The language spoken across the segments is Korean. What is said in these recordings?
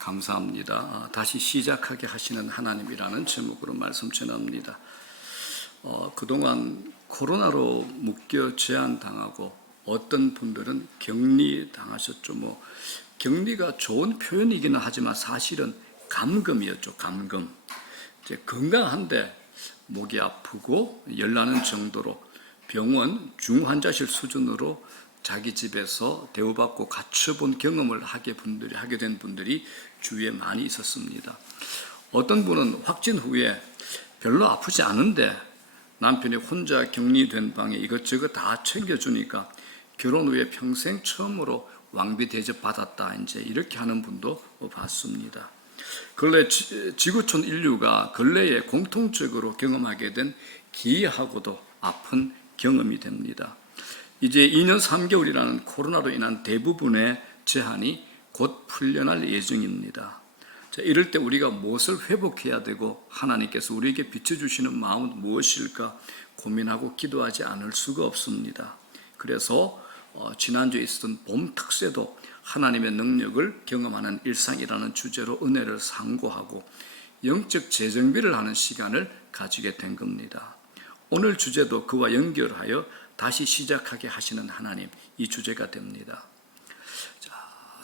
감사합니다. 다시 시작하게 하시는 하나님이라는 제목으로 말씀 전합니다. 그동안 코로나로 묶여 제한당하고 어떤 분들은 격리 당하셨죠. 격리가 좋은 표현이기는 하지만 사실은 감금이었죠. 감금. 이제 건강한데 목이 아프고 열나는 정도로 병원 중환자실 수준으로 자기 집에서 대우받고 갇혀본 경험을 하게 된 분들이 주위에 많이 있었습니다. 어떤 분은 확진 후에 별로 아프지 않은데 남편이 혼자 격리된 방에 이것저것 다 챙겨주니까 결혼 후에 평생 처음으로 왕비 대접 받았다, 이제 이렇게 하는 분도 봤습니다. 근래 지구촌 인류가 근래에 공통적으로 경험하게 된 기이하고도 아픈 경험이 됩니다. 이제 2년 3개월이라는 코로나로 인한 대부분의 제한이 곧 풀려날 예정입니다. 자, 이럴 때 우리가 무엇을 회복해야 되고 하나님께서 우리에게 비춰주시는 마음은 무엇일까 고민하고 기도하지 않을 수가 없습니다. 그래서 지난주에 있었던 봄 특세도 하나님의 능력을 경험하는 일상이라는 주제로 은혜를 상고하고 영적 재정비를 하는 시간을 가지게 된 겁니다. 오늘 주제도 그와 연결하여 다시 시작하게 하시는 하나님, 이 주제가 됩니다. 자,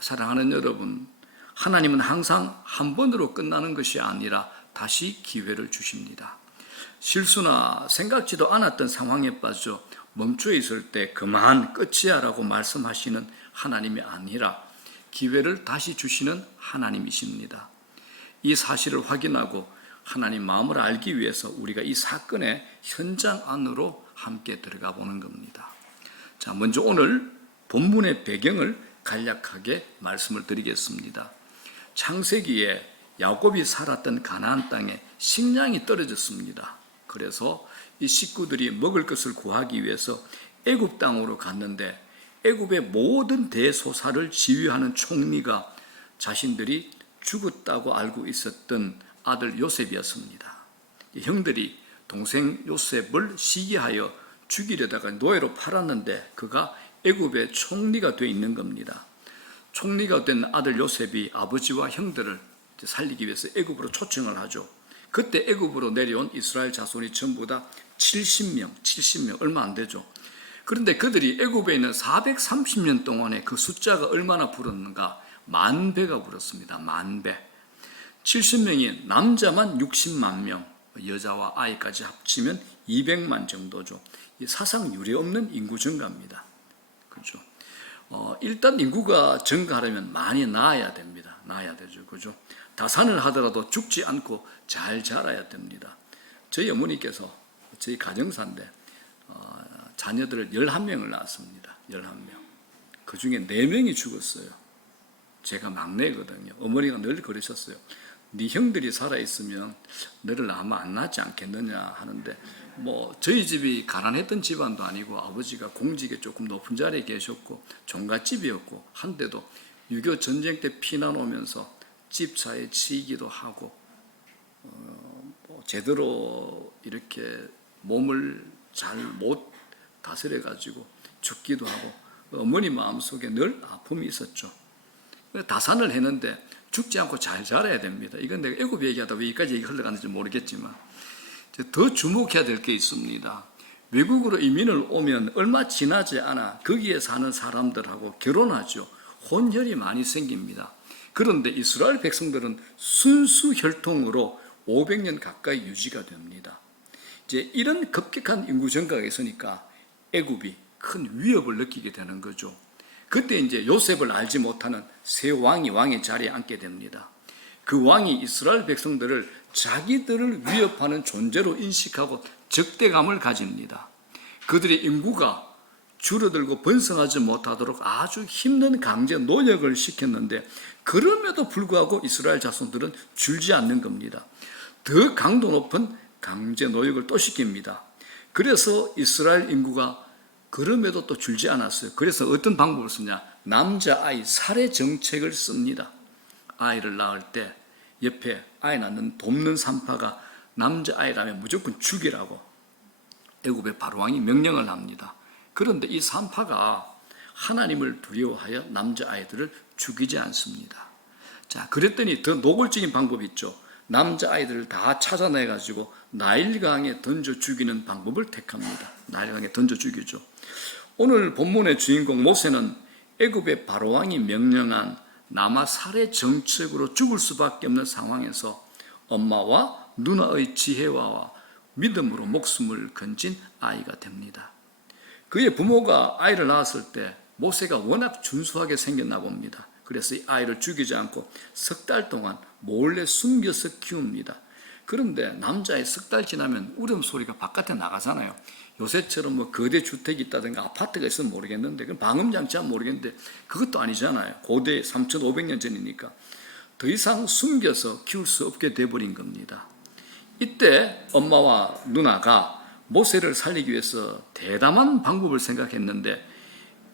사랑하는 여러분, 하나님은 항상 한 번으로 끝나는 것이 아니라 다시 기회를 주십니다. 실수나 생각지도 않았던 상황에 빠져 멈춰 있을 때 그만 끝이야 라고 말씀하시는 하나님이 아니라 기회를 다시 주시는 하나님이십니다. 이 사실을 확인하고 하나님 마음을 알기 위해서 우리가 이 사건의 현장 안으로 함께 들어가 보는 겁니다. 자, 먼저 오늘 본문의 배경을 간략하게 말씀을 드리겠습니다. 창세기에 야곱이 살았던 가나안 땅에 식량이 떨어졌습니다. 그래서 이 식구들이 먹을 것을 구하기 위해서 애굽 땅으로 갔는데 애굽의 모든 대소사를 지휘하는 총리가 자신들이 죽었다고 알고 있었던 아들 요셉이었습니다. 형들이 동생 요셉을 시기하여 죽이려다가 노예로 팔았는데 그가 애굽의 총리가 되어 있는 겁니다. 총리가 된 아들 요셉이 아버지와 형들을 살리기 위해서 애굽으로 초청을 하죠. 그때 애굽으로 내려온 이스라엘 자손이 전부 다 70명, 얼마 안 되죠. 그런데 그들이 애굽에 있는 430년 동안에 그 숫자가 얼마나 불었는가? 10,000배가 불었습니다. 10,000배. 70명이 남자만 60만 명, 여자와 아이까지 합치면 200만 정도죠. 사상 유례 없는 인구 증가입니다. 그죠? 일단 인구가 증가하려면 많이 낳아야 됩니다. 낳아야 되죠. 그죠? 다산을 하더라도 죽지 않고 잘 자라야 됩니다. 저희 어머니께서 저희 가정사인데 자녀들을 11명을 낳았습니다. 11명. 그 중에 4명이 죽었어요. 제가 막내거든요. 어머니가 늘 그러셨어요. 네 형들이 살아있으면 너를 아마 안 낳지 않겠느냐 하는데, 저희 집이 가난했던 집안도 아니고 아버지가 공직에 조금 높은 자리에 계셨고 종갓집이었고 한데도 6.25 전쟁 때 피난 오면서 집사에 치이기도 하고 제대로 이렇게 몸을 잘 못 다스려 가지고 죽기도 하고 어머니 마음속에 늘 아픔이 있었죠. 다산을 했는데 죽지 않고 잘 자라야 됩니다. 이건 내가 애굽 얘기하다 왜 여기까지 얘기 흘러가는지 모르겠지만 더 주목해야 될 게 있습니다. 외국으로 이민을 오면 얼마 지나지 않아 거기에 사는 사람들하고 결혼하죠. 혼혈이 많이 생깁니다. 그런데 이스라엘 백성들은 순수 혈통으로 500년 가까이 유지가 됩니다. 이제 이런 급격한 인구 증가가 있으니까 애굽이 큰 위협을 느끼게 되는 거죠. 그때 이제 요셉을 알지 못하는 새 왕의 자리에 앉게 됩니다. 그 왕이 이스라엘 백성들을 자기들을 위협하는 존재로 인식하고 적대감을 가집니다. 그들의 인구가 줄어들고 번성하지 못하도록 아주 힘든 강제 노역을 시켰는데 그럼에도 불구하고 이스라엘 자손들은 줄지 않는 겁니다. 더 강도 높은 강제 노역을 또 시킵니다. 그래서 이스라엘 인구가 그럼에도 또 줄지 않았어요. 그래서 어떤 방법을 쓰냐? 남자아이 살해 정책을 씁니다. 아이를 낳을 때 옆에 아이 낳는 돕는 산파가 남자아이라면 무조건 죽이라고 애굽의 바로왕이 명령을 합니다. 그런데 이 산파가 하나님을 두려워하여 남자아이들을 죽이지 않습니다. 자, 그랬더니 더 노골적인 방법이 있죠. 남자아이들을 다 찾아내가지고 나일강에 던져 죽이는 방법을 택합니다. 나일강에 던져 죽이죠. 오늘 본문의 주인공 모세는 애굽의 바로왕이 명령한 남아 살해 정책으로 죽을 수밖에 없는 상황에서 엄마와 누나의 지혜와 믿음으로 목숨을 건진 아이가 됩니다. 그의 부모가 아이를 낳았을 때 모세가 워낙 준수하게 생겼나 봅니다. 그래서 이 아이를 죽이지 않고 석 달 동안 몰래 숨겨서 키웁니다. 그런데 남자애 석 달 지나면 울음소리가 바깥에 나가잖아요. 요새처럼 뭐 거대 주택이 있다든가 아파트가 있으면 모르겠는데, 그럼 방음장치는 모르겠는데, 그것도 아니잖아요. 고대 3,500년 전이니까. 더 이상 숨겨서 키울 수 없게 돼버린 겁니다. 이때 엄마와 누나가 모세를 살리기 위해서 대담한 방법을 생각했는데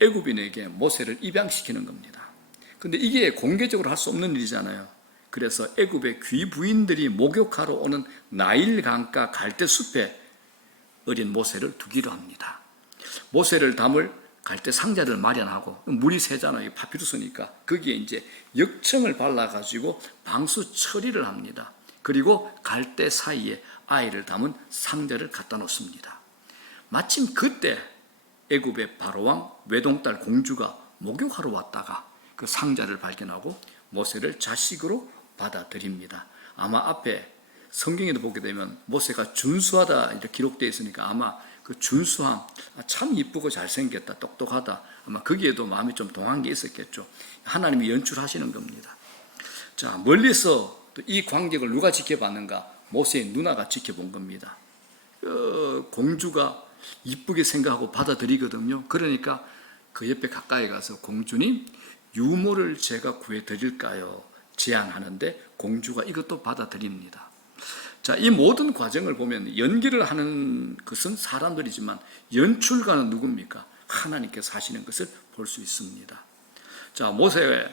애굽인에게 모세를 입양시키는 겁니다. 근데 이게 공개적으로 할 수 없는 일이잖아요. 그래서 애굽의 귀부인들이 목욕하러 오는 나일 강가 갈대숲에 어린 모세를 두기로 합니다. 모세를 담을 갈대 상자를 마련하고, 물이 새잖아요. 파피루스니까. 거기에 이제 역청을 발라가지고 방수 처리를 합니다. 그리고 갈대 사이에 아이를 담은 상자를 갖다 놓습니다. 마침 그때 애굽의 바로왕 외동딸 공주가 목욕하러 왔다가 그 상자를 발견하고 모세를 자식으로 받아들입니다. 아마 앞에 성경에도 보게 되면 모세가 준수하다 이렇게 기록되어 있으니까 아마 그 준수함, 참 이쁘고 잘생겼다, 똑똑하다, 아마 거기에도 마음이 좀 동한 게 있었겠죠. 하나님이 연출하시는 겁니다. 자, 멀리서 이 광경을 누가 지켜봤는가? 모세의 누나가 지켜본 겁니다. 공주가 이쁘게 생각하고 받아들이거든요. 그러니까 그 옆에 가까이 가서 공주님, 유모를 제가 구해드릴까요? 제안하는데 공주가 이것도 받아들입니다. 자, 이 모든 과정을 보면 연기를 하는 것은 사람들이지만 연출가는 누굽니까? 하나님께서 하시는 것을 볼 수 있습니다. 자, 모세는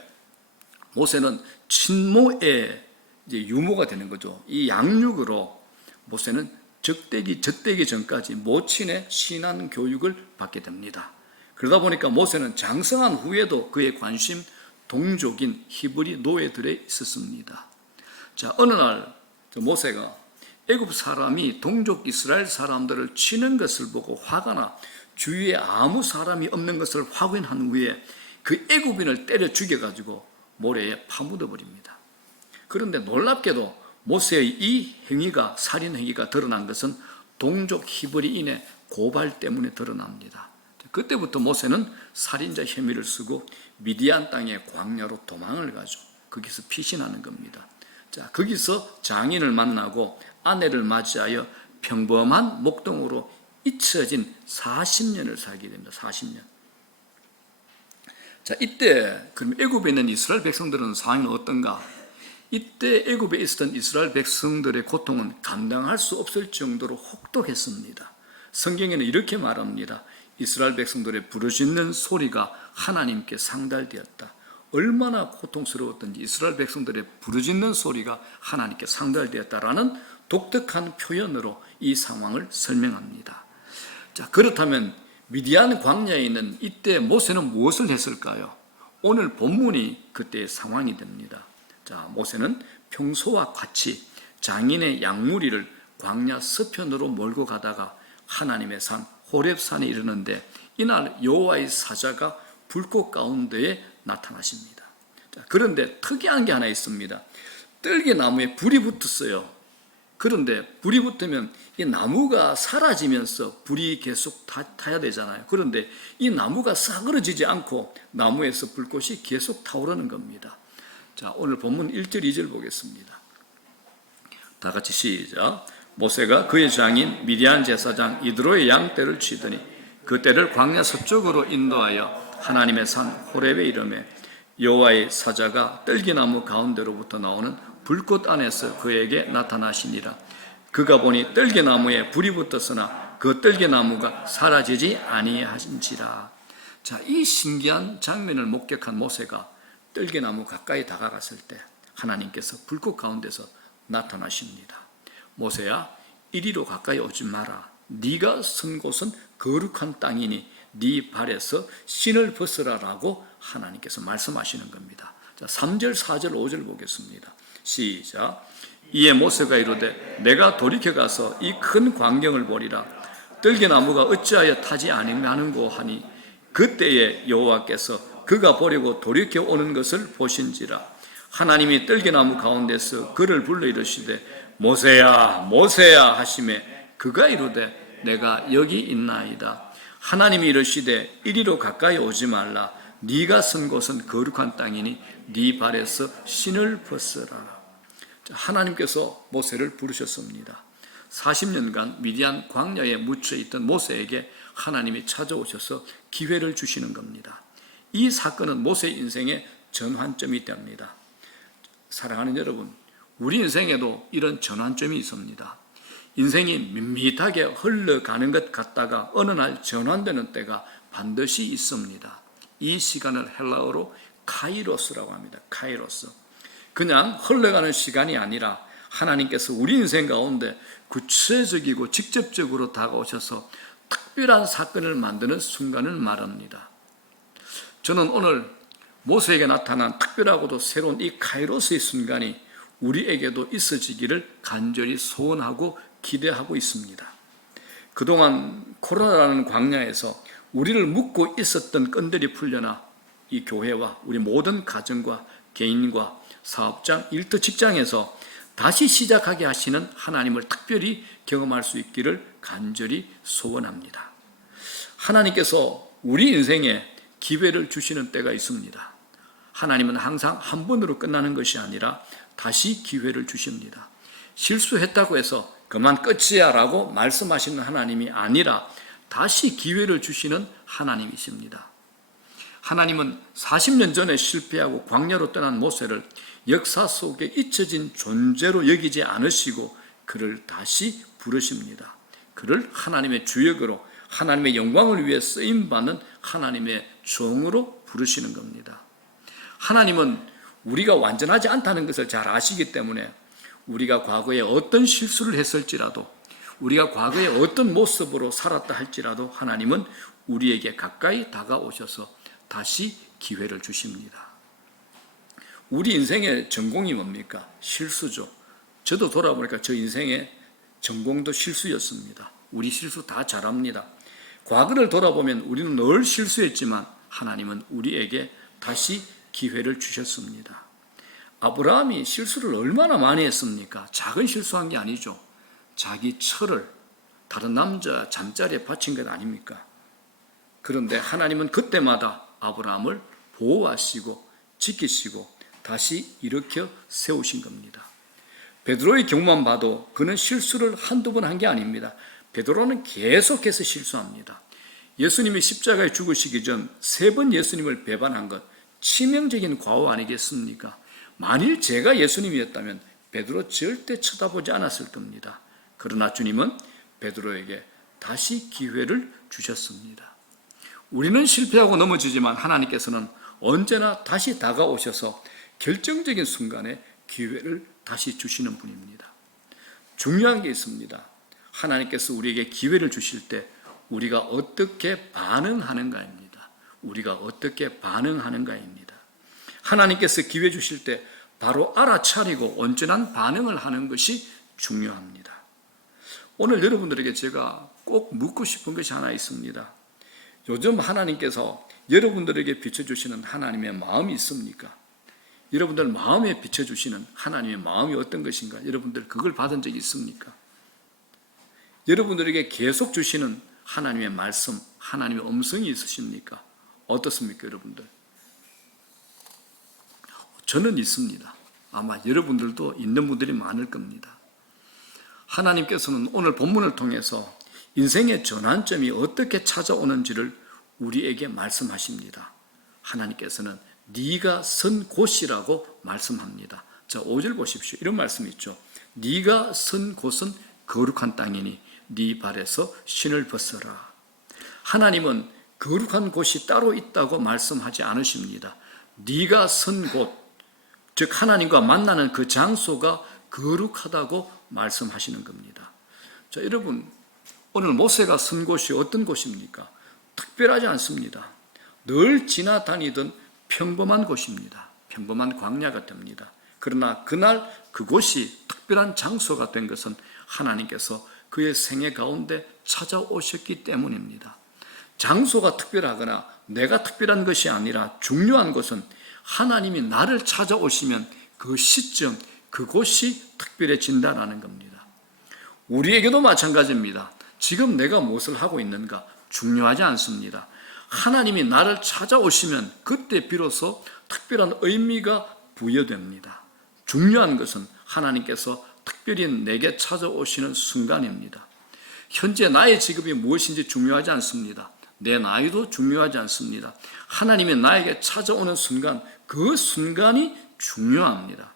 친모의 이제 유모가 되는 거죠. 이 양육으로 모세는 젖되기 전까지 모친의 신앙 교육을 받게 됩니다. 그러다 보니까 모세는 장성한 후에도 그의 관심 동족인 히브리 노예들에 있었습니다. 자, 어느 날 모세가 애굽 사람이 동족 이스라엘 사람들을 치는 것을 보고 화가 나 주위에 아무 사람이 없는 것을 확인한 후에 그 애굽인을 때려 죽여가지고 모래에 파묻어 버립니다. 그런데 놀랍게도 모세의 이 행위가, 살인 행위가 드러난 것은 동족 히브리인의 고발 때문에 드러납니다. 그때부터 모세는 살인자 혐의를 쓰고 미디안 땅의 광야로 도망을 가죠. 거기서 피신하는 겁니다. 자, 거기서 장인을 만나고 아내를 맞이하여 평범한 목동으로 잊혀진 40년을 살게 됩니다. 40년. 자, 이때 그럼 애굽에 있는 이스라엘 백성들은 상황은 어떤가? 이때 애굽에 있었던 이스라엘 백성들의 고통은 감당할 수 없을 정도로 혹독했습니다. 성경에는 이렇게 말합니다. 이스라엘 백성들의 부르짖는 소리가 하나님께 상달되었다. 얼마나 고통스러웠던지 이스라엘 백성들의 부르짖는 소리가 하나님께 상달되었다라는 독특한 표현으로 이 상황을 설명합니다. 자, 그렇다면 미디안 광야에 있는 이때 모세는 무엇을 했을까요? 오늘 본문이 그때의 상황이 됩니다. 자, 모세는 평소와 같이 장인의 양무리를 광야 서편으로 몰고 가다가 하나님의 산 호렙산에 이르는데 이날 여호와의 사자가 불꽃 가운데에 나타나십니다. 자, 그런데 특이한 게 하나 있습니다. 떨기나무에 불이 붙었어요. 그런데 불이 붙으면 이 나무가 사라지면서 불이 계속 타야 되잖아요. 그런데 이 나무가 싸그러지지 않고 나무에서 불꽃이 계속 타오르는 겁니다. 자, 오늘 본문 1절 2절 보겠습니다. 다 같이 시작. 모세가 그의 장인 미디안 제사장 이드로의 양떼를 치더니 그 떼를 광야 서쪽으로 인도하여 하나님의 산 호렙에 이르매 여호와의 사자가 떨기나무 가운데로부터 나오는 불꽃 안에서 그에게 나타나시니라. 그가 보니 떨기나무에 불이 붙었으나 그 떨기나무가 사라지지 아니하신지라. 자, 이 신기한 장면을 목격한 모세가 떨기나무 가까이 다가갔을 때 하나님께서 불꽃 가운데서 나타나십니다. 모세야, 이리로 가까이 오지 마라. 네가 선 곳은 거룩한 땅이니 네 발에서 신을 벗으라라고 하나님께서 말씀하시는 겁니다. 자, 3절, 4절, 5절 보겠습니다. 시작. 이에 모세가 이르되 내가 돌이켜 가서 이 큰 광경을 보리라. 들개나무가 어찌하여 타지 아니하는고 하니 그때에 여호와께서 그가 보려고 돌이켜 오는 것을 보신지라. 하나님이 들개나무 가운데서 그를 불러 이르시되 모세야 모세야 하시매 그가 이르되 내가 여기 있나이다. 하나님이 이르시되 이리로 가까이 오지 말라. 네가 선 곳은 거룩한 땅이니 네 발에서 신을 벗으라. 하나님께서 모세를 부르셨습니다. 40년간 미디안 광야에 묻혀 있던 모세에게 하나님이 찾아오셔서 기회를 주시는 겁니다. 이 사건은 모세 인생의 전환점이 됩니다. 사랑하는 여러분, 우리 인생에도 이런 전환점이 있습니다. 인생이 밋밋하게 흘러가는 것 같다가 어느 날 전환되는 때가 반드시 있습니다. 이 시간을 헬라어로 카이로스라고 합니다. 카이로스. 그냥 흘러가는 시간이 아니라 하나님께서 우리 인생 가운데 구체적이고 직접적으로 다가오셔서 특별한 사건을 만드는 순간을 말합니다. 저는 오늘 모세에게 나타난 특별하고도 새로운 이 카이로스의 순간이 우리에게도 있어지기를 간절히 소원하고 기대하고 있습니다. 그동안 코로나라는 광야에서 우리를 묶고 있었던 끈들이 풀려나 이 교회와 우리 모든 가정과 개인과 사업장, 일터, 직장에서 다시 시작하게 하시는 하나님을 특별히 경험할 수 있기를 간절히 소원합니다. 하나님께서 우리 인생에 기회를 주시는 때가 있습니다. 하나님은 항상 한 번으로 끝나는 것이 아니라 다시 기회를 주십니다. 실수했다고 해서 그만 끝이야 라고 말씀하시는 하나님이 아니라 다시 기회를 주시는 하나님이십니다. 하나님은 40년 전에 실패하고 광야로 떠난 모세를 역사 속에 잊혀진 존재로 여기지 않으시고 그를 다시 부르십니다. 그를 하나님의 주역으로 하나님의 영광을 위해 쓰임받는 하나님의 종으로 부르시는 겁니다. 하나님은 우리가 완전하지 않다는 것을 잘 아시기 때문에 우리가 과거에 어떤 실수를 했을지라도 우리가 과거에 어떤 모습으로 살았다 할지라도 하나님은 우리에게 가까이 다가오셔서 다시 기회를 주십니다. 우리 인생의 전공이 뭡니까? 실수죠. 저도 돌아보니까 저 인생의 전공도 실수였습니다. 우리 실수 다 잘합니다. 과거를 돌아보면 우리는 늘 실수했지만 하나님은 우리에게 다시 기회를 주셨습니다. 아브라함이 실수를 얼마나 많이 했습니까? 작은 실수한 게 아니죠. 자기 철을 다른 남자 잠자리에 바친 것 아닙니까? 그런데 하나님은 그때마다 아브라함을 보호하시고 지키시고 다시 일으켜 세우신 겁니다. 베드로의 경우만 봐도 그는 실수를 한두 번 한 게 아닙니다. 베드로는 계속해서 실수합니다. 예수님이 십자가에 죽으시기 전 3번 예수님을 배반한 것 치명적인 과오 아니겠습니까? 만일 제가 예수님이었다면 베드로 절대 쳐다보지 않았을 겁니다. 그러나 주님은 베드로에게 다시 기회를 주셨습니다. 우리는 실패하고 넘어지지만 하나님께서는 언제나 다시 다가오셔서 결정적인 순간에 기회를 다시 주시는 분입니다. 중요한 게 있습니다. 하나님께서 우리에게 기회를 주실 때 우리가 어떻게 반응하는가입니다. 우리가 어떻게 반응하는가입니다. 하나님께서 기회 주실 때 바로 알아차리고 온전한 반응을 하는 것이 중요합니다. 오늘 여러분들에게 제가 꼭 묻고 싶은 것이 하나 있습니다. 요즘 하나님께서 여러분들에게 비춰주시는 하나님의 마음이 있습니까? 여러분들 마음에 비춰주시는 하나님의 마음이 어떤 것인가? 여러분들 그걸 받은 적이 있습니까? 여러분들에게 계속 주시는 하나님의 말씀, 하나님의 음성이 있으십니까? 어떻습니까, 여러분들? 저는 있습니다. 아마 여러분들도 있는 분들이 많을 겁니다. 하나님께서는 오늘 본문을 통해서 인생의 전환점이 어떻게 찾아오는지를 우리에게 말씀하십니다. 하나님께서는 네가 선 곳이라고 말씀합니다. 자, 5절 보십시오. 이런 말씀이 있죠. 네가 선 곳은 거룩한 땅이니 네 발에서 신을 벗어라. 하나님은 거룩한 곳이 따로 있다고 말씀하지 않으십니다. 네가 선 곳, 즉 하나님과 만나는 그 장소가 거룩하다고 말씀하시는 겁니다. 자, 여러분, 오늘 모세가 선 곳이 어떤 곳입니까? 특별하지 않습니다. 늘 지나다니던 평범한 곳입니다. 평범한 광야가 됩니다. 그러나 그날 그곳이 특별한 장소가 된 것은 하나님께서 그의 생애 가운데 찾아오셨기 때문입니다. 장소가 특별하거나 내가 특별한 것이 아니라 중요한 것은 하나님이 나를 찾아오시면 그 시점, 그곳이 특별해진다는 겁니다. 우리에게도 마찬가지입니다. 지금 내가 무엇을 하고 있는가 중요하지 않습니다. 하나님이 나를 찾아오시면 그때 비로소 특별한 의미가 부여됩니다. 중요한 것은 하나님께서 특별히 내게 찾아오시는 순간입니다. 현재 나의 직업이 무엇인지 중요하지 않습니다. 내 나이도 중요하지 않습니다. 하나님이 나에게 찾아오는 순간, 그 순간이 중요합니다.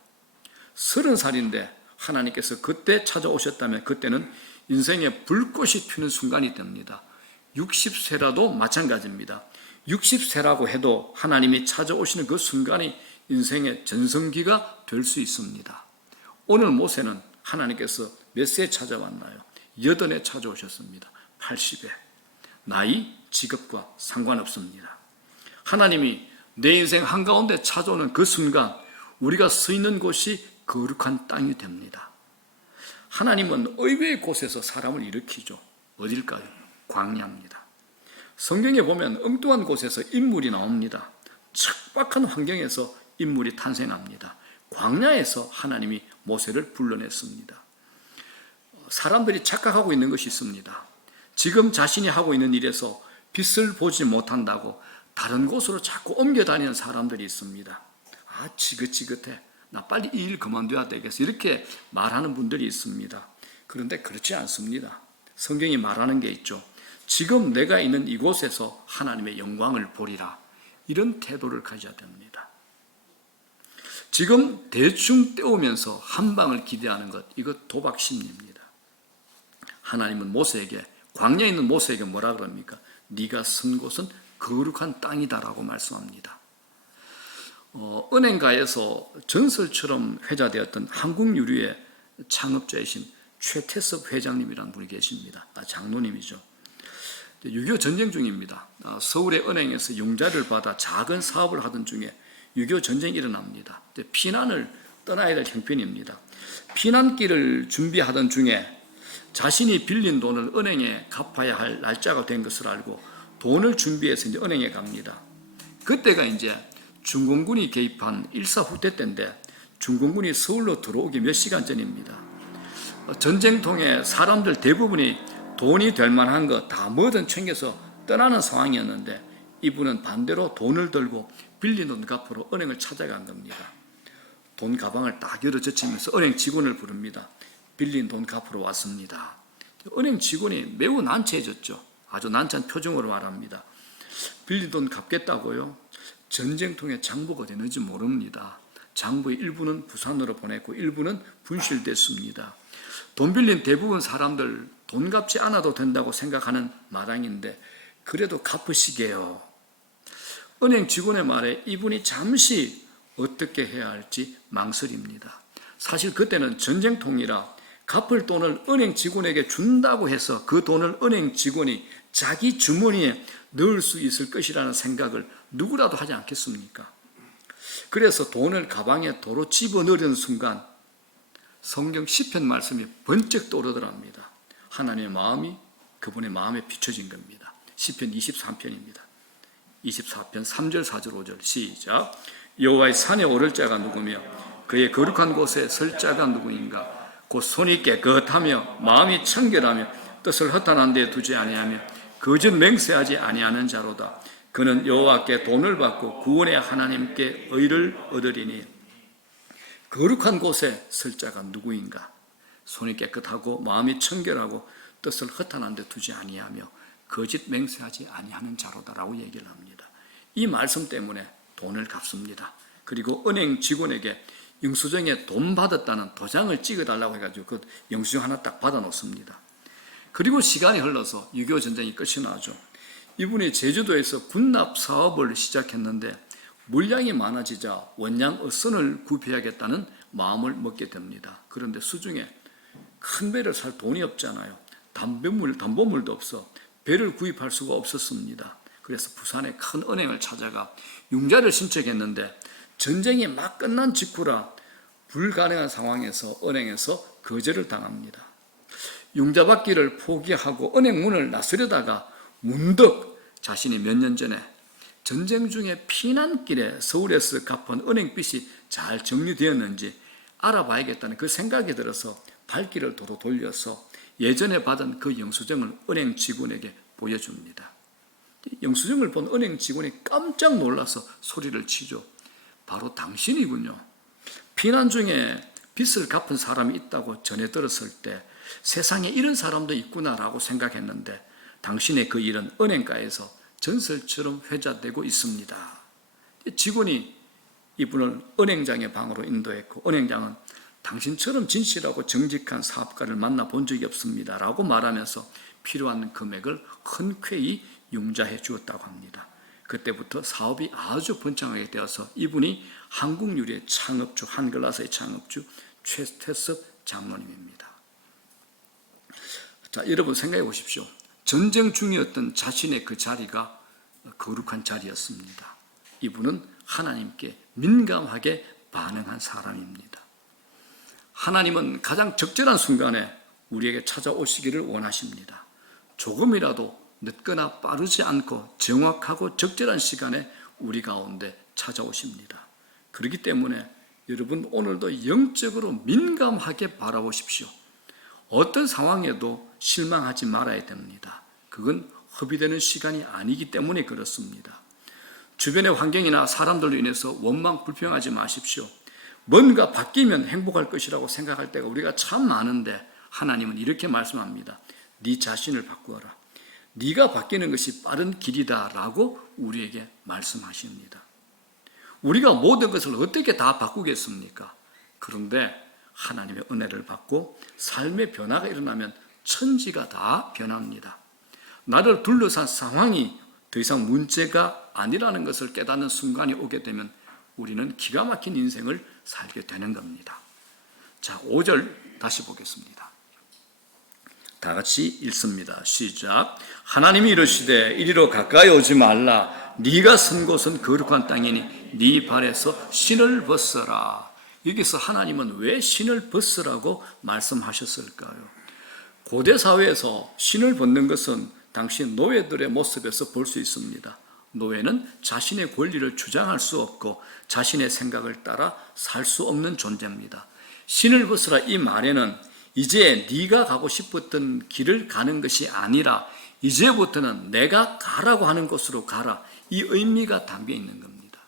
30살인데 하나님께서 그때 찾아오셨다면 그때는 인생의 불꽃이 튀는 순간이 됩니다. 60세라도 마찬가지입니다. 60세라고 해도 하나님이 찾아오시는 그 순간이 인생의 전성기가 될 수 있습니다. 오늘 모세는 하나님께서 몇 세에 찾아왔나요? 80에 찾아오셨습니다. 80에. 나이, 직업과 상관없습니다. 하나님이 내 인생 한가운데 찾아오는 그 순간 우리가 서 있는 곳이 거룩한 땅이 됩니다. 하나님은 의외의 곳에서 사람을 일으키죠. 어딜까요? 광야입니다. 성경에 보면 엉뚱한 곳에서 인물이 나옵니다. 척박한 환경에서 인물이 탄생합니다. 광야에서 하나님이 모세를 불러냈습니다. 사람들이 착각하고 있는 것이 있습니다. 지금 자신이 하고 있는 일에서 빛을 보지 못한다고 다른 곳으로 자꾸 옮겨다니는 사람들이 있습니다. 아, 지긋지긋해. 나 빨리 이 일 그만둬야 되겠어. 이렇게 말하는 분들이 있습니다. 그런데 그렇지 않습니다. 성경이 말하는 게 있죠. 지금 내가 있는 이곳에서 하나님의 영광을 보리라. 이런 태도를 가져야 됩니다. 지금 대충 때우면서 한 방을 기대하는 것, 이것 도박 심리입니다. 하나님은 모세에게, 광야에 있는 모세에게 뭐라 그럽니까? 네가 선 곳은 거룩한 땅이다라고 말씀합니다. 은행가에서 전설처럼 회자되었던 한국유류의 창업자이신 최태섭 회장님이라는 분이 계십니다. 장로님이죠. 6.25 전쟁 중입니다. 서울의 은행에서 융자를 받아 작은 사업을 하던 중에 6.25 전쟁이 일어납니다. 피난을 떠나야 될 형편입니다. 피난길을 준비하던 중에 자신이 빌린 돈을 은행에 갚아야 할 날짜가 된 것을 알고 돈을 준비해서 이제 은행에 갑니다. 그때가 이제 중공군이 개입한 일사후퇴 때인데 중공군이 서울로 들어오기 몇 시간 전입니다. 전쟁통에 사람들 대부분이 돈이 될 만한 거 다 뭐든 챙겨서 떠나는 상황이었는데 이분은 반대로 돈을 들고 빌린 돈 갚으러 은행을 찾아간 겁니다. 돈 가방을 딱 열어 젖히면서 은행 직원을 부릅니다. 빌린 돈 갚으러 왔습니다. 은행 직원이 매우 난처해졌죠. 아주 난처한 표정으로 말합니다. 빌린 돈 갚겠다고요? 전쟁통에 장부가 어디 있는지 모릅니다. 장부의 일부는 부산으로 보냈고 일부는 분실됐습니다. 돈 빌린 대부분 사람들 돈 갚지 않아도 된다고 생각하는 마당인데 그래도 갚으시게요. 은행 직원의 말에 이분이 잠시 어떻게 해야 할지 망설입니다. 사실 그때는 전쟁통이라 갚을 돈을 은행 직원에게 준다고 해서 그 돈을 은행 직원이 자기 주머니에 넣을 수 있을 것이라는 생각을 누구라도 하지 않겠습니까? 그래서 돈을 가방에 도로 집어넣으려는 순간 성경 시편 말씀이 번쩍 떠오르더랍니다. 하나님의 마음이 그분의 마음에 비춰진 겁니다. 시편 23편입니다. 24편 3절 4절 5절 시작. 여호와의 산에 오를 자가 누구며 그의 거룩한 곳에 설 자가 누구인가? 곧 손이 깨끗하며 마음이 청결하며 뜻을 허탄한 데 두지 아니하며 거짓 맹세하지 아니하는 자로다. 그는 여호와께 돈을 받고 구원의 하나님께 의를 얻으리니. 거룩한 곳에 설 자가 누구인가? 손이 깨끗하고 마음이 청결하고 뜻을 허탄한 데 두지 아니하며 거짓 맹세하지 아니하는 자로다라고 얘기를 합니다. 이 말씀 때문에 돈을 갚습니다. 그리고 은행 직원에게 영수증에 돈 받았다는 도장을 찍어달라고 해가지고 그 영수증 하나 딱 받아놓습니다. 그리고 시간이 흘러서 6.25 전쟁이 끝이 나죠. 이분이 제주도에서 군납 사업을 시작했는데 물량이 많아지자 원양 어선을 구입해야겠다는 마음을 먹게 됩니다. 그런데 수중에 큰 배를 살 돈이 없잖아요. 담보물도 없어 배를 구입할 수가 없었습니다. 그래서 부산의 큰 은행을 찾아가 융자를 신청했는데 전쟁이 막 끝난 직후라 불가능한 상황에서 은행에서 거절을 당합니다. 융자받기를 포기하고 은행 문을 나서려다가 문득 자신이 몇 년 전에 전쟁 중에 피난길에 서울에서 갚은 은행빚이 잘 정리되었는지 알아봐야겠다는 그 생각이 들어서 발길을 도로 돌려서 예전에 받은 그 영수증을 은행 직원에게 보여줍니다. 영수증을 본 은행 직원이 깜짝 놀라서 소리를 치죠. 바로 당신이군요. 피난 중에 빚을 갚은 사람이 있다고 전해 들었을 때 세상에 이런 사람도 있구나라고 생각했는데 당신의 그 일은 은행가에서 전설처럼 회자되고 있습니다. 직원이 이분을 은행장의 방으로 인도했고 은행장은 당신처럼 진실하고 정직한 사업가를 만나본 적이 없습니다 라고 말하면서 필요한 금액을 흔쾌히 융자해 주었다고 합니다. 그때부터 사업이 아주 번창하게 되어서 이분이 한국유리의 창업주, 한글라스의 창업주 최태섭 장로님입니다. 자, 여러분 생각해 보십시오. 전쟁 중이었던 자신의 그 자리가 거룩한 자리였습니다. 이분은 하나님께 민감하게 반응한 사람입니다. 하나님은 가장 적절한 순간에 우리에게 찾아오시기를 원하십니다. 조금이라도 늦거나 빠르지 않고 정확하고 적절한 시간에 우리 가운데 찾아오십니다. 그렇기 때문에 여러분 오늘도 영적으로 민감하게 바라보십시오. 어떤 상황에도 실망하지 말아야 됩니다. 그건 허비되는 시간이 아니기 때문에 그렇습니다. 주변의 환경이나 사람들로 인해서 원망 불평하지 마십시오. 뭔가 바뀌면 행복할 것이라고 생각할 때가 우리가 참 많은데 하나님은 이렇게 말씀합니다. 네 자신을 바꾸어라. 네가 바뀌는 것이 빠른 길이다 라고 우리에게 말씀하십니다. 우리가 모든 것을 어떻게 다 바꾸겠습니까? 그런데 하나님의 은혜를 받고 삶의 변화가 일어나면 천지가 다 변합니다. 나를 둘러싼 상황이 더 이상 문제가 아니라는 것을 깨닫는 순간이 오게 되면 우리는 기가 막힌 인생을 살게 되는 겁니다. 자, 5절 다시 보겠습니다. 다 같이 읽습니다. 시작. 하나님이 이르시되 이리로 가까이 오지 말라. 네가 선 곳은 거룩한 땅이니 네 발에서 신을 벗어라. 여기서 하나님은 왜 신을 벗으라고 말씀하셨을까요? 고대 사회에서 신을 벗는 것은 당시 노예들의 모습에서 볼 수 있습니다. 노예는 자신의 권리를 주장할 수 없고 자신의 생각을 따라 살 수 없는 존재입니다. 신을 벗으라 이 말에는 이제 네가 가고 싶었던 길을 가는 것이 아니라 이제부터는 내가 가라고 하는 곳으로 가라. 이 의미가 담겨 있는 겁니다.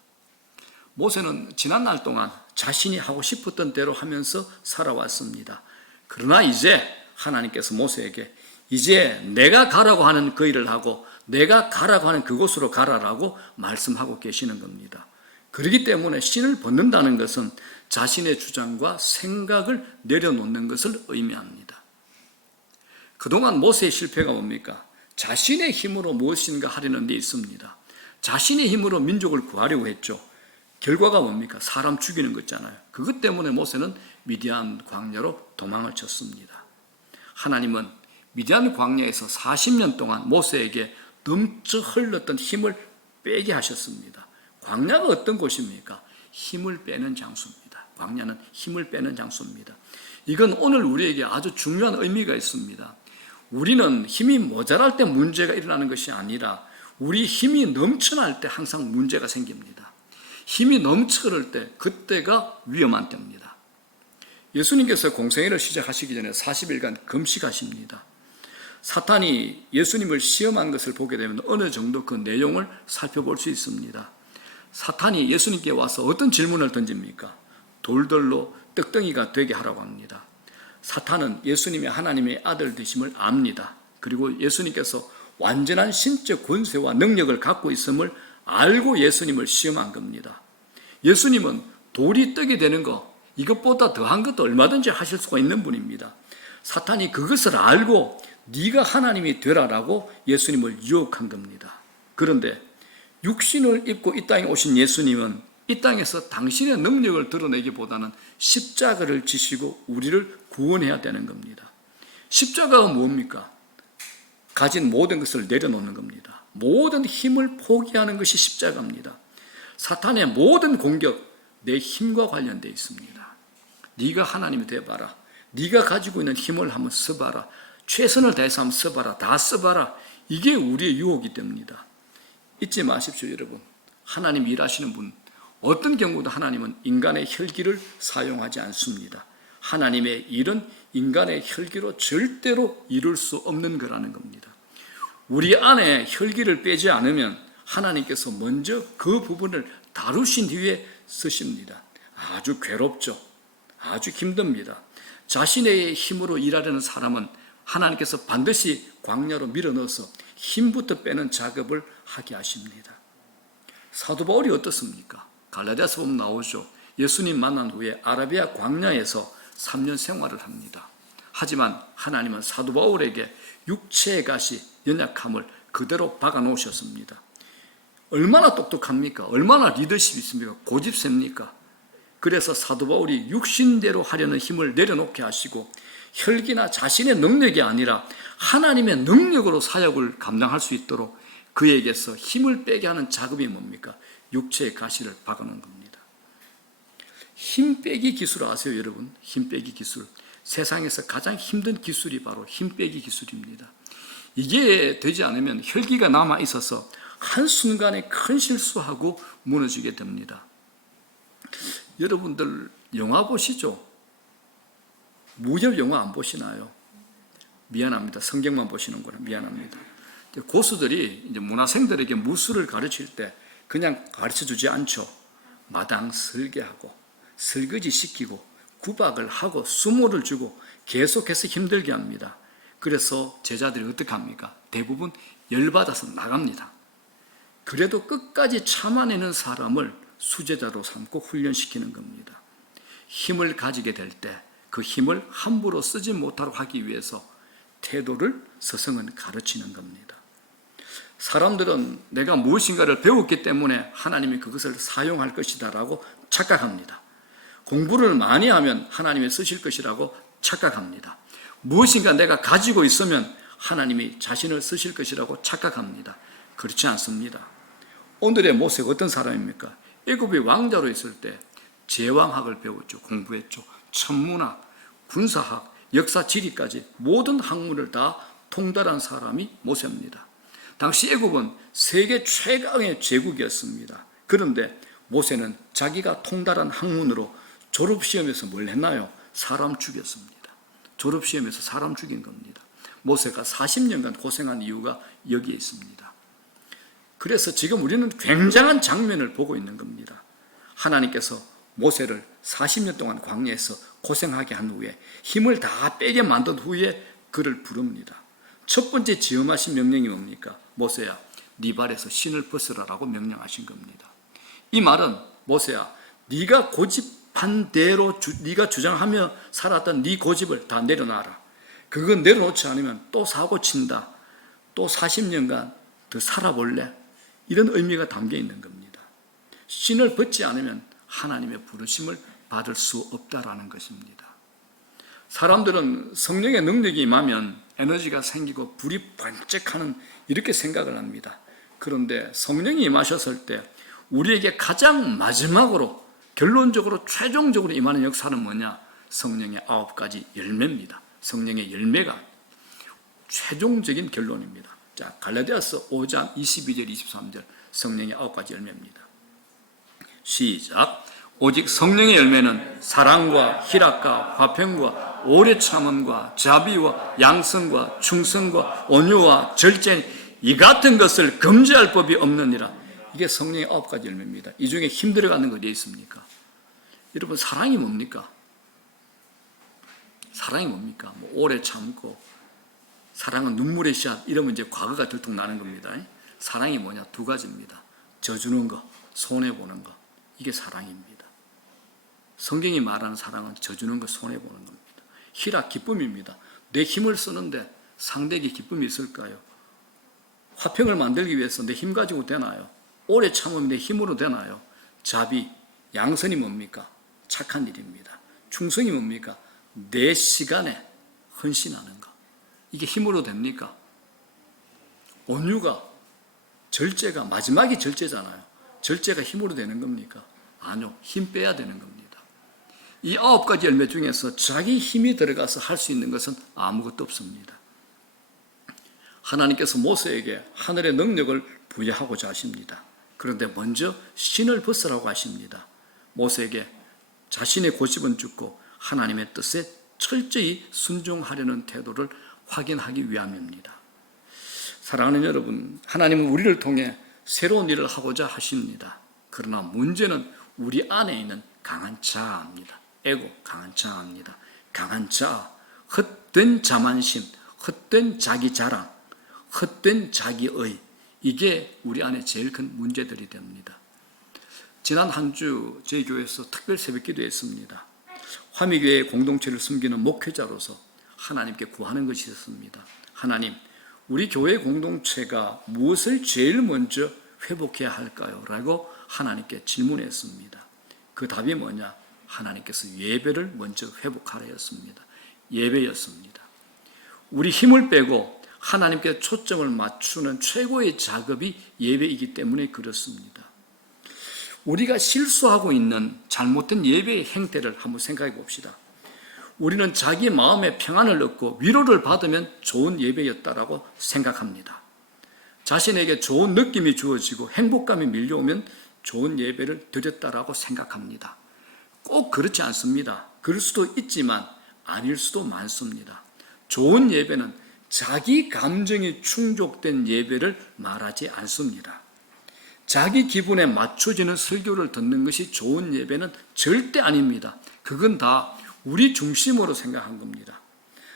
모세는 지난 날 동안 자신이 하고 싶었던 대로 하면서 살아왔습니다. 그러나 이제 하나님께서 모세에게 이제 내가 가라고 하는 그 일을 하고 내가 가라고 하는 그곳으로 가라라고 말씀하고 계시는 겁니다. 그렇기 때문에 신을 벗는다는 것은 자신의 주장과 생각을 내려놓는 것을 의미합니다. 그동안 모세의 실패가 뭡니까? 자신의 힘으로 무엇인가 하려는 데 있습니다. 자신의 힘으로 민족을 구하려고 했죠. 결과가 뭡니까? 사람 죽이는 거잖아요. 그것 때문에 모세는 미디안 광야로 도망을 쳤습니다. 하나님은 미디안 광야에서 40년 동안 모세에게 넘쳐 흘렀던 힘을 빼게 하셨습니다. 광야가 어떤 곳입니까? 힘을 빼는 장소입니다. 광야는 힘을 빼는 장소입니다. 이건 오늘 우리에게 아주 중요한 의미가 있습니다. 우리는 힘이 모자랄 때 문제가 일어나는 것이 아니라 우리 힘이 넘쳐날 때 항상 문제가 생깁니다. 힘이 넘쳐 흐를 때 그때가 위험한 때입니다. 예수님께서 공생애를 시작하시기 전에 40일간 금식하십니다. 사탄이 예수님을 시험한 것을 보게 되면 어느 정도 그 내용을 살펴볼 수 있습니다. 사탄이 예수님께 와서 어떤 질문을 던집니까? 돌들로 떡덩이가 되게 하라고 합니다. 사탄은 예수님이 하나님의 아들 되심을 압니다. 그리고 예수님께서 완전한 신적 권세와 능력을 갖고 있음을 알고 예수님을 시험한 겁니다. 예수님은 돌이 떡이 되는 거, 이것보다 더한 것도 얼마든지 하실 수가 있는 분입니다. 사탄이 그것을 알고 네가 하나님이 되라라고 예수님을 유혹한 겁니다. 그런데 육신을 입고 이 땅에 오신 예수님은 이 땅에서 당신의 능력을 드러내기보다는 십자가를 지시고 우리를 구원해야 되는 겁니다. 십자가가 뭡니까? 가진 모든 것을 내려놓는 겁니다. 모든 힘을 포기하는 것이 십자가입니다. 사탄의 모든 공격, 내 힘과 관련되어 있습니다. 네가 하나님이 되어봐라. 네가 가지고 있는 힘을 한번 써봐라. 최선을 다해서 한번 써봐라. 다 써봐라. 이게 우리의 유혹이 됩니다. 잊지 마십시오, 여러분. 하나님 일하시는 분, 어떤 경우도 하나님은 인간의 혈기를 사용하지 않습니다. 하나님의 일은 인간의 혈기로 절대로 이룰 수 없는 거라는 겁니다. 우리 안에 혈기를 빼지 않으면 하나님께서 먼저 그 부분을 다루신 뒤에 쓰십니다. 아주 괴롭죠. 아주 힘듭니다. 자신의 힘으로 일하려는 사람은 하나님께서 반드시 광야로 밀어넣어서 힘부터 빼는 작업을 하게 하십니다. 사도 바울이 어떻습니까? 갈라디아서 보면 나오죠. 예수님 만난 후에 아라비아 광야에서 3년 생활을 합니다. 하지만 하나님은 사도 바울에게 육체의 가시, 연약함을 그대로 박아 놓으셨습니다. 얼마나 똑똑합니까? 얼마나 리더십이 있습니까? 고집셉니까? 그래서 사도 바울이 육신대로 하려는 힘을 내려놓게 하시고 혈기나 자신의 능력이 아니라 하나님의 능력으로 사역을 감당할 수 있도록 그에게서 힘을 빼게 하는 작업이 뭡니까? 육체의 가시를 박아놓은 겁니다. 힘 빼기 기술 아세요, 여러분? 힘 빼기 기술. 세상에서 가장 힘든 기술이 바로 힘 빼기 기술입니다. 이게 되지 않으면 혈기가 남아 있어서 한순간에 큰 실수하고 무너지게 됩니다. 여러분들 영화 보시죠? 무협 영화 안 보시나요? 미안합니다. 성경만 보시는구나. 미안합니다. 고수들이 이제 문화생들에게 무술을 가르칠 때 그냥 가르쳐 주지 않죠. 마당 설계하고 설거지 시키고 구박을 하고 수모를 주고 계속해서 힘들게 합니다. 그래서 제자들이 어떻게 합니까? 대부분 열받아서 나갑니다. 그래도 끝까지 참아내는 사람을 수제자로 삼고 훈련시키는 겁니다. 힘을 가지게 될 때 그 힘을 함부로 쓰지 못하도록 하기 위해서 태도를 스승은 가르치는 겁니다. 사람들은 내가 무엇인가를 배웠기 때문에 하나님이 그것을 사용할 것이다 라고 착각합니다. 공부를 많이 하면 하나님이 쓰실 것이라고 착각합니다. 무엇인가 내가 가지고 있으면 하나님이 자신을 쓰실 것이라고 착각합니다. 그렇지 않습니다. 오늘의 모세가 어떤 사람입니까? 애굽의 왕자로 있을 때 제왕학을 배웠죠. 공부했죠. 천문학, 군사학, 역사, 지리까지 모든 학문을 다 통달한 사람이 모세입니다. 당시 애굽은 세계 최강의 제국이었습니다. 그런데 모세는 자기가 통달한 학문으로 졸업시험에서 뭘 했나요? 사람 죽였습니다. 졸업시험에서 사람 죽인 겁니다. 모세가 40년간 고생한 이유가 여기에 있습니다. 그래서 지금 우리는 굉장한 장면을 보고 있는 겁니다. 하나님께서 모세를 40년 동안 광야에서 고생하게 한 후에 힘을 다 빼게 만든 후에 그를 부릅니다. 첫 번째 지엄하신 명령이 뭡니까? 모세야, 네 발에서 신을 벗으라라고 명령하신 겁니다. 이 말은 모세야, 네가 고집한 대로 네가 주장하며 살았던 네 고집을 다 내려놔라. 그건 내려놓지 않으면 또 사고 친다. 또 40년간 더 살아볼래? 이런 의미가 담겨 있는 겁니다. 신을 벗지 않으면 하나님의 부르심을 받을 수 없다라는 것입니다. 사람들은 성령의 능력이 임하면 에너지가 생기고 불이 번쩍하는 이렇게 생각을 합니다. 그런데 성령이 임하셨을 때 우리에게 가장 마지막으로 결론적으로 최종적으로 임하는 역사는 뭐냐? 성령의 9가지 열매입니다. 성령의 열매가 최종적인 결론입니다. 자, 갈라디아서 5장 22절 23절 성령의 9가지 열매입니다. 시작. 오직 성령의 열매는 사랑과 희락과 화평과 오래 참음과 자비와 양성과 충성과 온유와 절제 이 같은 것을 금지할 법이 없느니라. 이게 성령의 9가지 열매입니다. 이 중에 힘들어가는 거 어디에 있습니까? 여러분, 사랑이 뭡니까? 사랑이 뭡니까? 뭐 오래 참고 사랑은 눈물의 씨앗 이러면 이제 과거가 들통나는 겁니다. 사랑이 뭐냐? 2가지입니다. 져주는 거, 손해보는 거. 이게 사랑입니다. 성경이 말하는 사랑은 져주는 거, 손해보는 겁니다. 희락, 기쁨입니다. 내 힘을 쓰는데 상대에게 기쁨이 있을까요? 화평을 만들기 위해서 내 힘 가지고 되나요? 오래 참으면 내 힘으로 되나요? 자비, 양선이 뭡니까? 착한 일입니다. 충성이 뭡니까? 내 시간에 헌신하는 것. 이게 힘으로 됩니까? 온유가, 절제가, 마지막이 절제잖아요. 절제가 힘으로 되는 겁니까? 아니요. 힘 빼야 되는 겁니다. 이 9가지 열매 중에서 자기 힘이 들어가서 할 수 있는 것은 아무것도 없습니다. 하나님께서 모세에게 하늘의 능력을 부여하고자 하십니다. 그런데 먼저 신을 벗으라고 하십니다. 모세에게 자신의 고집은 죽고 하나님의 뜻에 철저히 순종하려는 태도를 확인하기 위함입니다. 사랑하는 여러분, 하나님은 우리를 통해 새로운 일을 하고자 하십니다. 그러나 문제는 우리 안에 있는 강한 자아입니다. 에고, 강한 자아입니다. 강한 자아, 헛된 자만심, 헛된 자기 자랑, 헛된 자기의, 이게 우리 안에 제일 큰 문제들이 됩니다. 지난 한 주 저희 교회에서 특별 새벽 기도했습니다. 화미교회 공동체를 섬기는 목회자로서 하나님께 구하는 것이 있었습니다. 하나님, 우리 교회 공동체가 무엇을 제일 먼저 회복해야 할까요? 라고 하나님께 질문했습니다. 그 답이 뭐냐? 하나님께서 예배를 먼저 회복하라 였습니다. 예배였습니다. 우리 힘을 빼고 하나님께 초점을 맞추는 최고의 작업이 예배이기 때문에 그렇습니다. 우리가 실수하고 있는 잘못된 예배의 행태를 한번 생각해 봅시다. 우리는 자기 마음의 평안을 얻고 위로를 받으면 좋은 예배였다라고 생각합니다. 자신에게 좋은 느낌이 주어지고 행복감이 밀려오면 좋은 예배를 드렸다라고 생각합니다. 꼭 그렇지 않습니다. 그럴 수도 있지만 아닐 수도 많습니다. 좋은 예배는 자기 감정이 충족된 예배를 말하지 않습니다. 자기 기분에 맞춰지는 설교를 듣는 것이 좋은 예배는 절대 아닙니다. 그건 다 우리 중심으로 생각한 겁니다.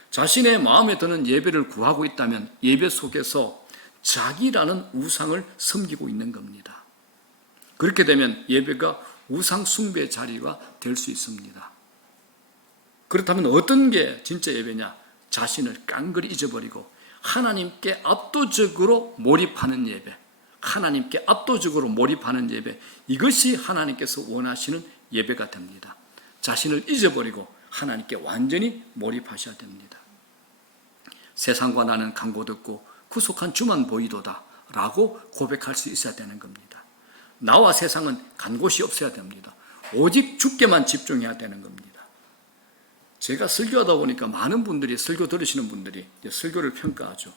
자신의 마음에 드는 예배를 구하고 있다면 예배 속에서 자기라는 우상을 섬기고 있는 겁니다. 그렇게 되면 예배가 우상 숭배의 자리가 될 수 있습니다. 그렇다면 어떤 게 진짜 예배냐? 자신을 깡그리 잊어버리고 하나님께 압도적으로 몰입하는 예배, 하나님께 압도적으로 몰입하는 예배, 이것이 하나님께서 원하시는 예배가 됩니다. 자신을 잊어버리고 하나님께 완전히 몰입하셔야 됩니다. 세상과 나는 강고듣고 구속한 주만 보이도다 라고 고백할 수 있어야 되는 겁니다. 나와 세상은 간 곳이 없어야 됩니다. 오직 주께만 집중해야 되는 겁니다. 제가 설교하다 보니까 많은 분들이, 설교 들으시는 분들이 설교를 평가하죠.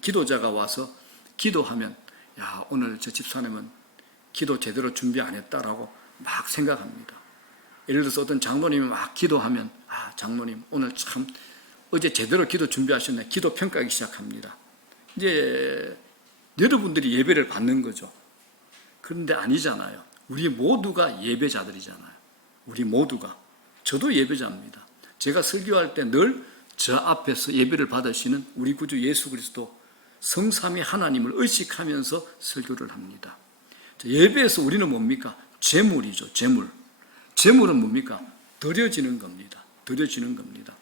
기도자가 와서 기도하면 야, 오늘 저 집사님은 기도 제대로 준비 안 했다라고 막 생각합니다. 예를 들어서 어떤 장로님이 막 기도하면 아, 장로님 오늘 참 어제 제대로 기도 준비하셨네. 기도 평가하기 시작합니다. 이제 여러분들이 예배를 받는 거죠. 그런데 아니잖아요. 우리 모두가 예배자들이잖아요. 우리 모두가. 저도 예배자입니다. 제가 설교할 때 늘 저 앞에서 예배를 받으시는 우리 구주 예수 그리스도 성삼위 하나님을 의식하면서 설교를 합니다. 예배에서 우리는 뭡니까? 제물이죠. 제물. 제물은 뭡니까? 드려지는 겁니다. 드려지는 겁니다.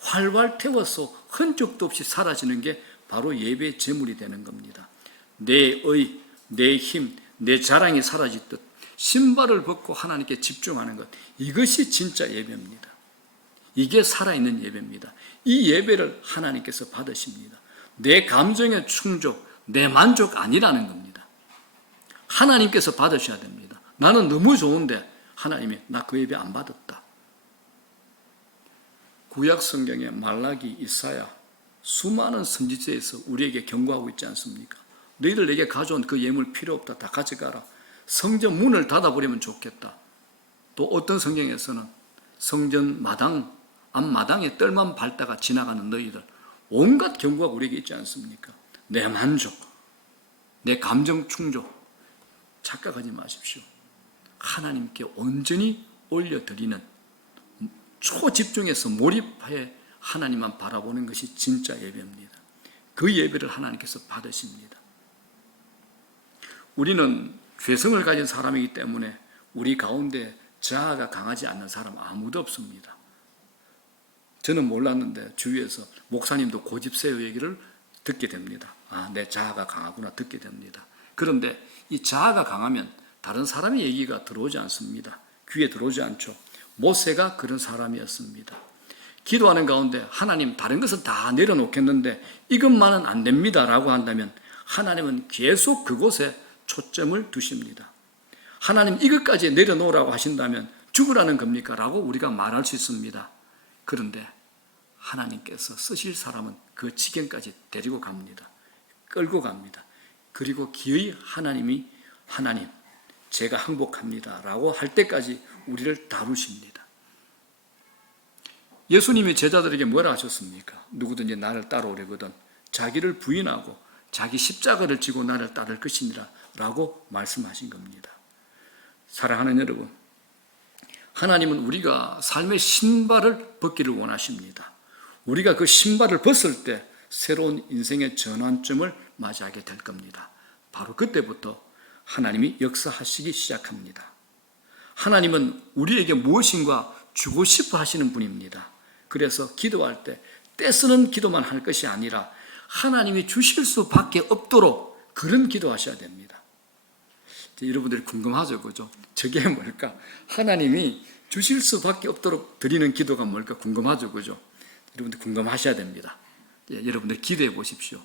활활 태워서 흔적도 없이 사라지는 게 바로 예배의 제물이 되는 겁니다. 내 의, 내 힘, 내 자랑이 사라지듯 신발을 벗고 하나님께 집중하는 것, 이것이 진짜 예배입니다. 이게 살아있는 예배입니다. 이 예배를 하나님께서 받으십니다. 내 감정의 충족, 내 만족 아니라는 겁니다. 하나님께서 받으셔야 됩니다. 나는 너무 좋은데 하나님이 나 그 예배 안 받았다. 구약 성경의 말라기, 이사야, 수많은 선지자에서 우리에게 경고하고 있지 않습니까? 너희들 내게 가져온 그 예물 필요 없다. 다 가져가라. 성전 문을 닫아버리면 좋겠다. 또 어떤 성경에서는 성전 마당, 앞마당에 뜰만 밟다가 지나가는 너희들, 온갖 경고가 우리에게 있지 않습니까? 내 만족, 내 감정 충족, 착각하지 마십시오. 하나님께 온전히 올려드리는, 초집중해서 몰입해 하나님만 바라보는 것이 진짜 예배입니다. 그 예배를 하나님께서 받으십니다. 우리는 죄성을 가진 사람이기 때문에 우리 가운데 자아가 강하지 않는 사람 아무도 없습니다. 저는 몰랐는데 주위에서 목사님도 고집세요 얘기를 듣게 됩니다. 아, 내 자아가 강하구나 듣게 됩니다. 그런데 이 자아가 강하면 다른 사람의 얘기가 들어오지 않습니다. 귀에 들어오지 않죠. 모세가 그런 사람이었습니다. 기도하는 가운데 하나님 다른 것은 다 내려놓겠는데 이것만은 안 됩니다 라고 한다면 하나님은 계속 그곳에 초점을 두십니다. 하나님 이것까지 내려놓으라고 하신다면 죽으라는 겁니까? 라고 우리가 말할 수 있습니다. 그런데 하나님께서 쓰실 사람은 그 지경까지 데리고 갑니다. 끌고 갑니다. 그리고 기어이 하나님 제가 항복합니다 라고 할 때까지 우리를 다루십니다. 예수님이 제자들에게 뭐라 하셨습니까? 누구든지 나를 따라오려거든 자기를 부인하고 자기 십자가를 지고 나를 따를 것이니라 라고 말씀하신 겁니다. 사랑하는 여러분, 하나님은 우리가 삶의 신발을 벗기를 원하십니다. 우리가 그 신발을 벗을 때 새로운 인생의 전환점을 맞이하게 될 겁니다. 바로 그때부터 하나님이 역사하시기 시작합니다. 하나님은 우리에게 무엇인가 주고 싶어 하시는 분입니다. 그래서 기도할 때 떼쓰는 기도만 할 것이 아니라 하나님이 주실 수밖에 없도록 그런 기도하셔야 됩니다. 여러분들이 궁금하죠, 그죠? 저게 뭘까? 하나님이 주실 수밖에 없도록 드리는 기도가 뭘까 궁금하죠, 그죠? 여러분들 궁금하셔야 됩니다. 여러분들 기도해 보십시오.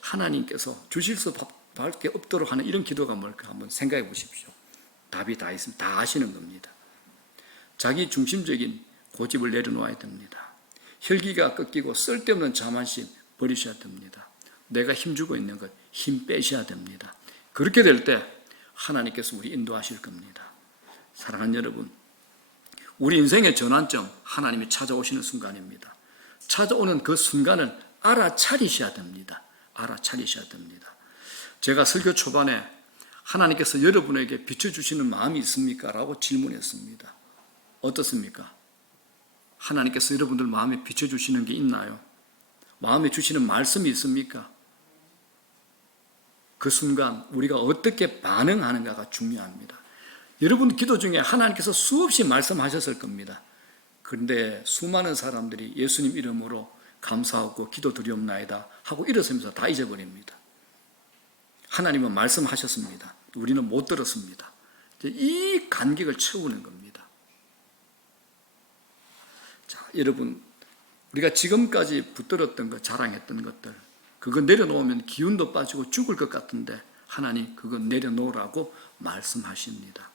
하나님께서 주실 수밖에 없도록 하는 이런 기도가 뭘까 한번 생각해 보십시오. 답이 다 있습니다. 다 아시는 겁니다. 자기 중심적인 고집을 내려놓아야 됩니다. 혈기가 꺾이고 쓸데없는 자만심 버리셔야 됩니다. 내가 힘주고 있는 것 힘 빼셔야 됩니다. 그렇게 될 때 하나님께서 우리 인도하실 겁니다. 사랑하는 여러분, 우리 인생의 전환점 하나님이 찾아오시는 순간입니다. 찾아오는 그 순간을 알아차리셔야 됩니다. 알아차리셔야 됩니다. 제가 설교 초반에 하나님께서 여러분에게 비춰주시는 마음이 있습니까? 라고 질문했습니다. 어떻습니까? 하나님께서 여러분들 마음에 비춰주시는 게 있나요? 마음에 주시는 말씀이 있습니까? 그 순간 우리가 어떻게 반응하는가가 중요합니다. 여러분 기도 중에 하나님께서 수없이 말씀하셨을 겁니다. 그런데 수많은 사람들이 예수님 이름으로 감사하고 기도드리옵나이다 하고 일어서면서 다 잊어버립니다. 하나님은 말씀하셨습니다. 우리는 못 들었습니다. 이 간격을 채우는 겁니다. 자, 여러분, 우리가 지금까지 붙들었던 것, 자랑했던 것들, 그거 내려놓으면 기운도 빠지고 죽을 것 같은데 하나님 그거 내려놓으라고 말씀하십니다.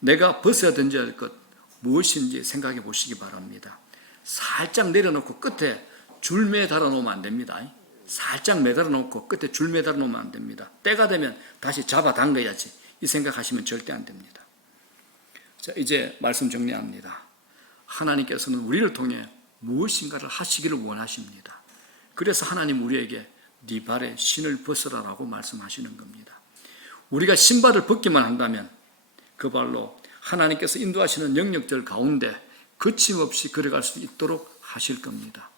내가 벗어야 될 것 무엇인지 생각해 보시기 바랍니다. 살짝 내려놓고 끝에 줄 매달아 놓으면 안 됩니다. 살짝 매달아 놓고 끝에 줄 매달아 놓으면 안 됩니다. 때가 되면 다시 잡아 당겨야지 이 생각하시면 절대 안 됩니다. 자, 이제 말씀 정리합니다. 하나님께서는 우리를 통해 무엇인가를 하시기를 원하십니다. 그래서 하나님 우리에게 네 발에 신을 벗으라라고 말씀하시는 겁니다. 우리가 신발을 벗기만 한다면 그 발로 하나님께서 인도하시는 영역들 가운데 거침없이 걸어갈 수 있도록 하실 겁니다.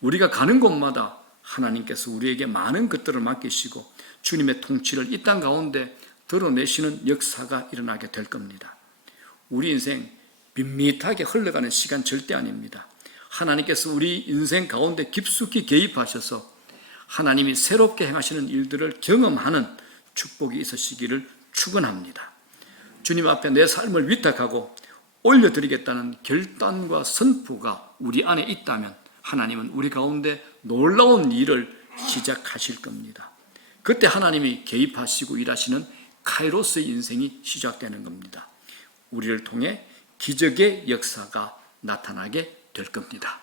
우리가 가는 곳마다 하나님께서 우리에게 많은 것들을 맡기시고 주님의 통치를 이 땅 가운데 드러내시는 역사가 일어나게 될 겁니다. 우리 인생 밋밋하게 흘러가는 시간 절대 아닙니다. 하나님께서 우리 인생 가운데 깊숙이 개입하셔서 하나님이 새롭게 행하시는 일들을 경험하는 축복이 있으시기를 축원합니다. 주님 앞에 내 삶을 위탁하고 올려드리겠다는 결단과 선포가 우리 안에 있다면 하나님은 우리 가운데 놀라운 일을 시작하실 겁니다. 그때 하나님이 개입하시고 일하시는 카이로스의 인생이 시작되는 겁니다. 우리를 통해 기적의 역사가 나타나게 될 겁니다.